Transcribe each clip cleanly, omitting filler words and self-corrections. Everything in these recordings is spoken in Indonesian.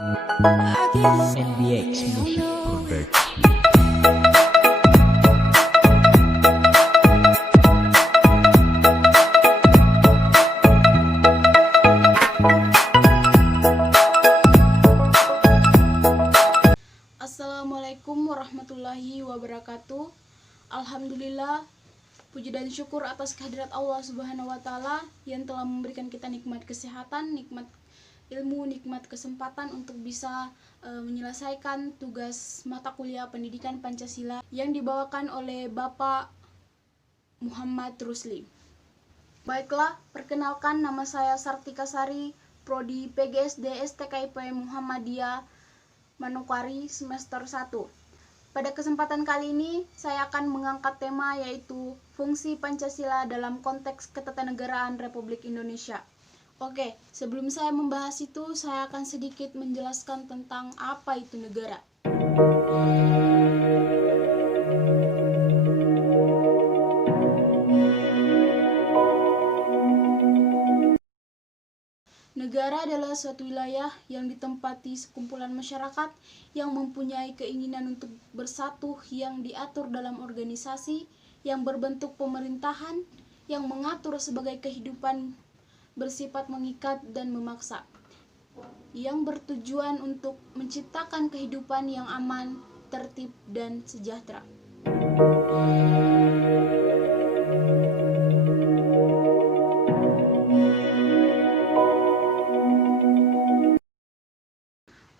NBX Music Production. Assalamualaikum warahmatullahi wabarakatuh. Alhamdulillah, puji dan syukur atas kehadirat Allah Subhanahu wa Ta'ala yang telah memberikan kita nikmat kesehatan, nikmat ilmu, nikmat kesempatan untuk bisa menyelesaikan tugas mata kuliah pendidikan Pancasila yang dibawakan oleh Bapak Muhammad Rusli. Baiklah, perkenalkan, nama saya Sartika Sari, Prodi PGSD STKIP Muhammadiyah Manokwari semester 1. Pada kesempatan kali ini saya akan mengangkat tema yaitu fungsi Pancasila dalam konteks ketatanegaraan Republik Indonesia. Oke, sebelum saya membahas itu, saya akan sedikit menjelaskan tentang apa itu negara. Negara adalah suatu wilayah yang ditempati sekumpulan masyarakat yang mempunyai keinginan untuk bersatu yang diatur dalam organisasi yang berbentuk pemerintahan yang mengatur sebagai kehidupan bersifat mengikat dan memaksa, yang bertujuan untuk menciptakan kehidupan yang aman, tertib, dan sejahtera.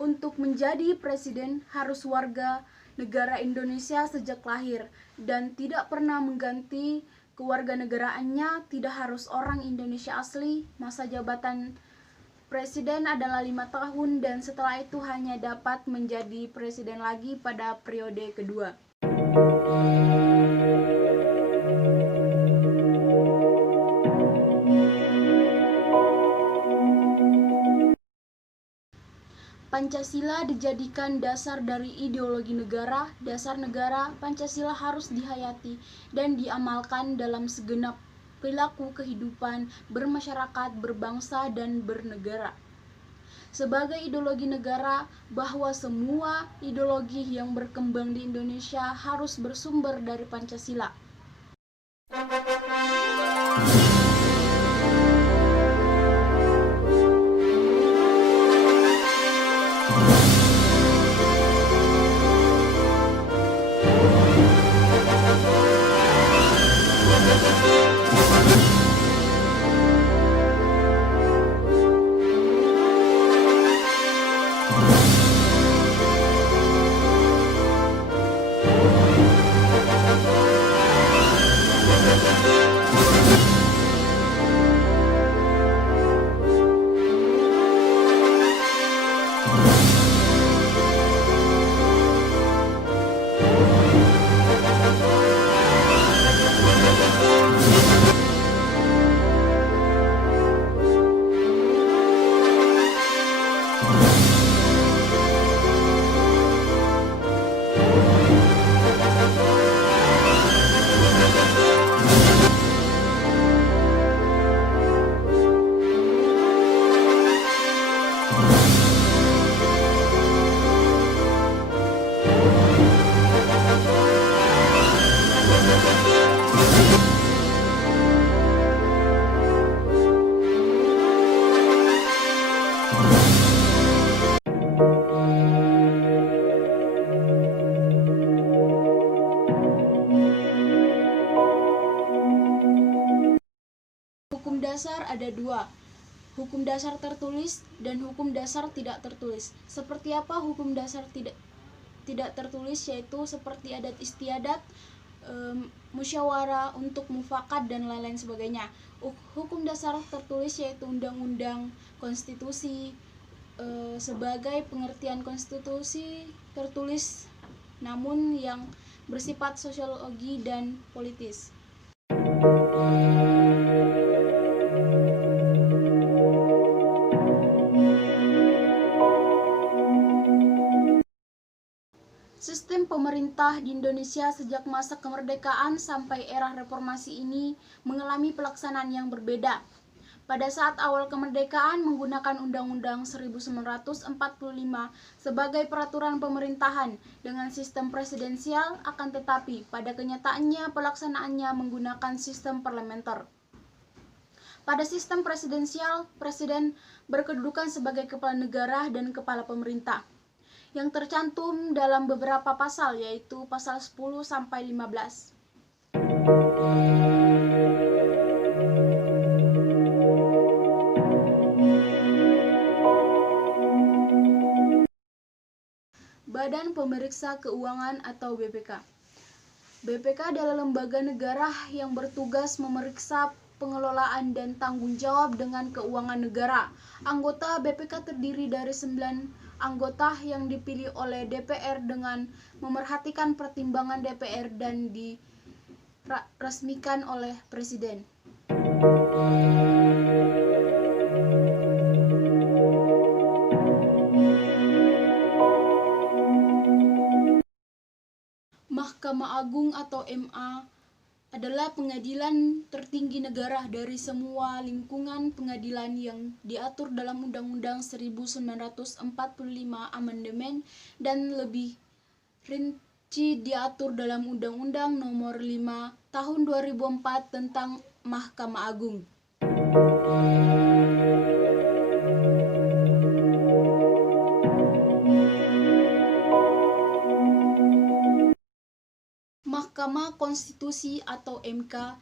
Untuk menjadi presiden harus warga negara Indonesia sejak lahir dan tidak pernah mengganti kewarganegaraannya, tidak harus orang Indonesia asli. Masa jabatan presiden adalah 5 tahun dan setelah itu hanya dapat menjadi presiden lagi pada periode kedua. Pancasila dijadikan dasar dari ideologi negara. Dasar negara Pancasila harus dihayati dan diamalkan dalam segenap perilaku kehidupan bermasyarakat, berbangsa, dan bernegara. Sebagai ideologi negara, bahwa semua ideologi yang berkembang di Indonesia harus bersumber dari Pancasila. Hukum dasar ada dua, hukum dasar tertulis dan hukum dasar tidak tertulis. Seperti apa hukum dasar tidak tertulis? Yaitu seperti adat istiadat, musyawarah untuk mufakat, dan lain-lain sebagainya. Hukum dasar tertulis yaitu undang-undang, konstitusi. Sebagai pengertian konstitusi tertulis namun yang bersifat sosiologi dan politis. Sistem pemerintah di Indonesia sejak masa kemerdekaan sampai era reformasi ini mengalami pelaksanaan yang berbeda. pada saat awal kemerdekaan menggunakan Undang-Undang 1945 sebagai peraturan pemerintahan dengan sistem presidensial, akan tetapi pada kenyataannya pelaksanaannya menggunakan sistem parlementer. Pada sistem presidensial, presiden berkedudukan sebagai kepala negara dan kepala pemerintah yang tercantum dalam beberapa pasal, yaitu pasal 10 sampai 15. Badan Pemeriksa Keuangan atau BPK. BPK adalah lembaga negara yang bertugas memeriksa pengelolaan dan tanggung jawab dengan keuangan negara. Anggota BPK terdiri dari 9 anggota yang dipilih oleh DPR dengan memerhatikan pertimbangan DPR dan diresmikan oleh Presiden. Mahkamah Agung atau MA adalah pengadilan tertinggi negara dari semua lingkungan pengadilan yang diatur dalam Undang-Undang 1945 Amandemen dan lebih rinci diatur dalam Undang-Undang Nomor 5 Tahun 2004 tentang Mahkamah Agung. Mahkamah Konstitusi atau MK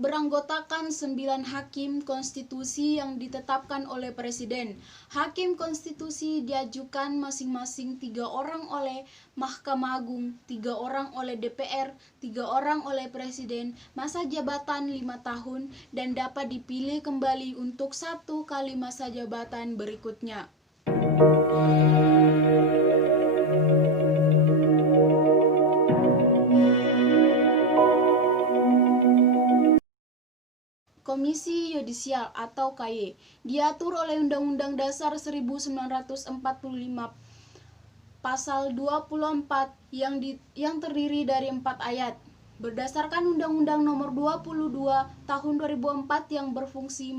beranggotakan 9 hakim konstitusi yang ditetapkan oleh Presiden. Hakim konstitusi diajukan masing-masing 3 orang oleh Mahkamah Agung, 3 orang oleh DPR, 3 orang oleh Presiden, masa jabatan 5 tahun, dan dapat dipilih kembali untuk 1 kali masa jabatan berikutnya. Komisi Yudisial atau KY diatur oleh Undang-Undang Dasar 1945 Pasal 24 yang terdiri dari 4 ayat. Berdasarkan Undang-Undang Nomor 22 Tahun 2004 yang berfungsi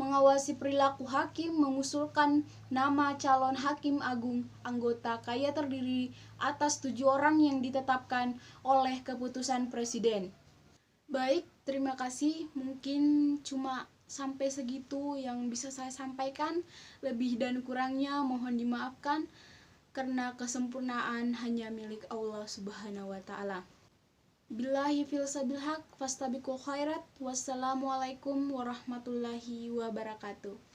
mengawasi perilaku hakim, mengusulkan nama calon hakim agung, anggota KY terdiri atas 7 orang yang ditetapkan oleh keputusan Presiden. Baik, terima kasih. Mungkin cuma sampai segitu yang bisa saya sampaikan. Lebih dan kurangnya mohon dimaafkan, karena kesempurnaan hanya milik Allah Subhanahu wa Ta'ala. Billahi fil sabil haq fastabiqul khairat. Wassalamualaikum warahmatullahi wabarakatuh.